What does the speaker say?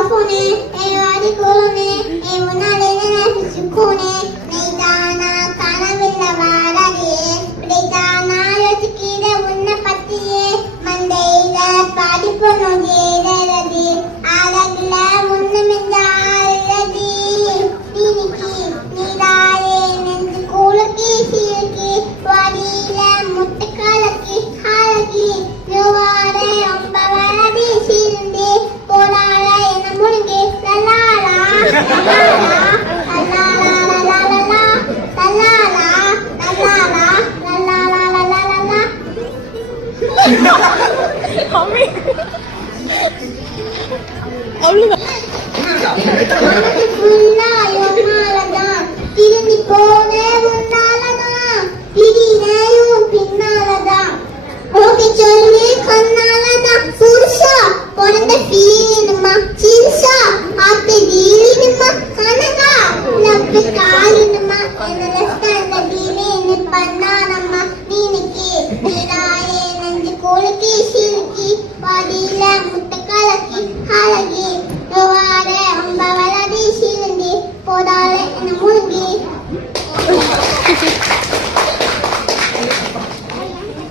عفوني واركوني ونالنا في السكون ميدانا كان بالبالدي بريدانا يتكيد ونفتي من ديدا பாடிப்பனோ ஜேததி ஆலግல உன்னமிந்தாலதி நீனிக்கி நீதாயே நெஞ்சு கூலக்கி சீர்க்கி வாடியில முட்டுக்காலக்கி காலக்கி யோவாரே ஒம்பவரதி சீர்ந்து போராள என முழுங்கி லலாலா லலாலா லலாலா லலாலா லலாலா லலாலா லலாலா லலாலா அம்மி அவ்வளவுதான். திரும்பி போனே